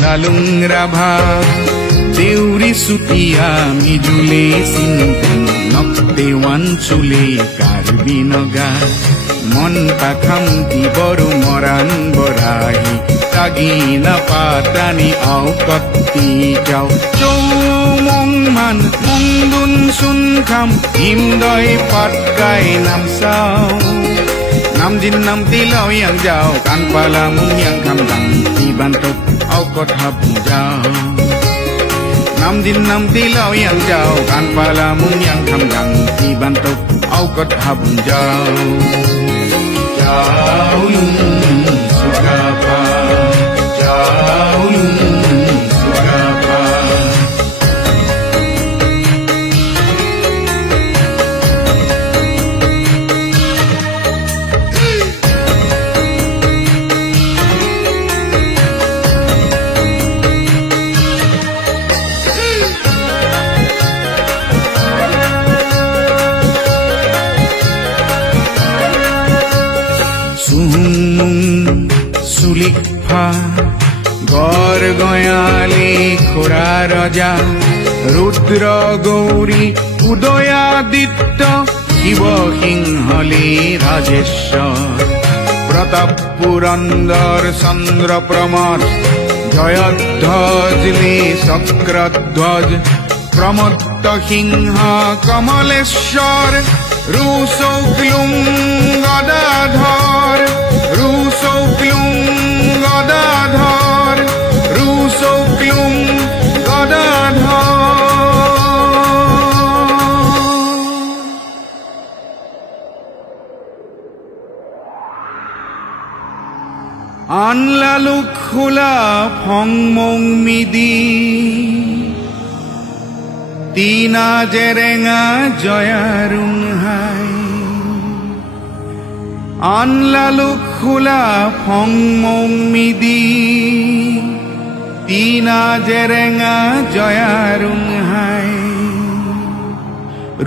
লালুং রাভা দেউরি সুতিয়া মিজুলে সিনতেন নকদেওয়ান চুলে কার্বি নগা মন পাখাম দিবরু মরান বরাহি তাগি না পাতানি আও কত্তি যাও চৌমং মান মংদুন সুনখাম হিমদয় পাটকাই নামসাও নামজিন নাম তিলাও yang যাও কানপালা মুং yang খামদাং তিবান্টক আও কথা বুঝাও নামজিন নাম তিলাও yang যাও কানপালা মুং yang খামদাং তিবান্টক আও কথা বুঝাও যাও সুগাপা যাও সুগাপা সুলিকফা গড় গয়ালে খোরা রজা রুদ্র গৌরী উদয়াদিত্য শিব সিংহলে রাজেশ্বর প্রতাপ পুরন্দর চন্দ্র প্রমথ জয়ধ্বজ লে চক্রধ্বজ প্রমত্ত সিংহ কমলেশ্বর রুসৌক্লুং গদাধর রুসৌক্লুং গদাধর রুসৌক্লুং গদাধর আনলালু খোলা ফংমং মিদি তিনা জেরেঙা জয়ারুং হাই আনলালু খোলা ফংমং মিদি তিনা জেরেঙা জয়ারুং হাই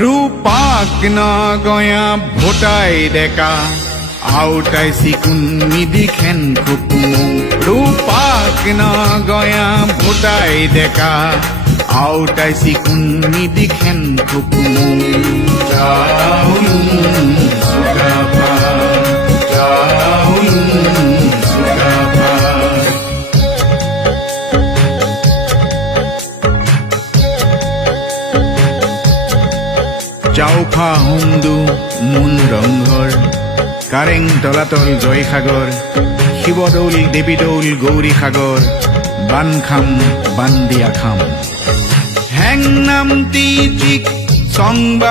রূপাক না গয়া ভোটাই ডেকা আউটাই সিকুন মিদি খেন খুকুমং রূপাক না গয়া ভোটাই ডেকা আউটাই সিকুন মিদি খেন খুকুমং যাও সুগাপা যাও সুগাপা চাওফা হুমদু মুন রংঘর কারেং তলাতল জয়সাগর শিৱদৌল দেৱীদৌল গৌৰী সাগৰ বানখাম বান্দিয়া খাম হেং নাম তি চিক সংবা